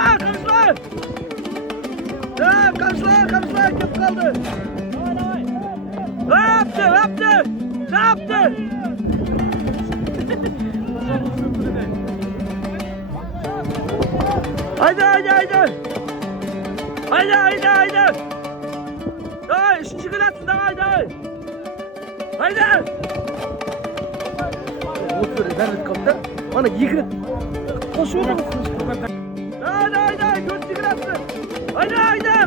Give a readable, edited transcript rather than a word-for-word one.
Kamçılar. Kamçılar kim kaldı? Ne yaptı? Haydi. Daha işin çıkılatsın da haydi. Otur ben kapta. Bana yıkır. Koşuyor mu? Haydi göz çıkılatsın. Haydi.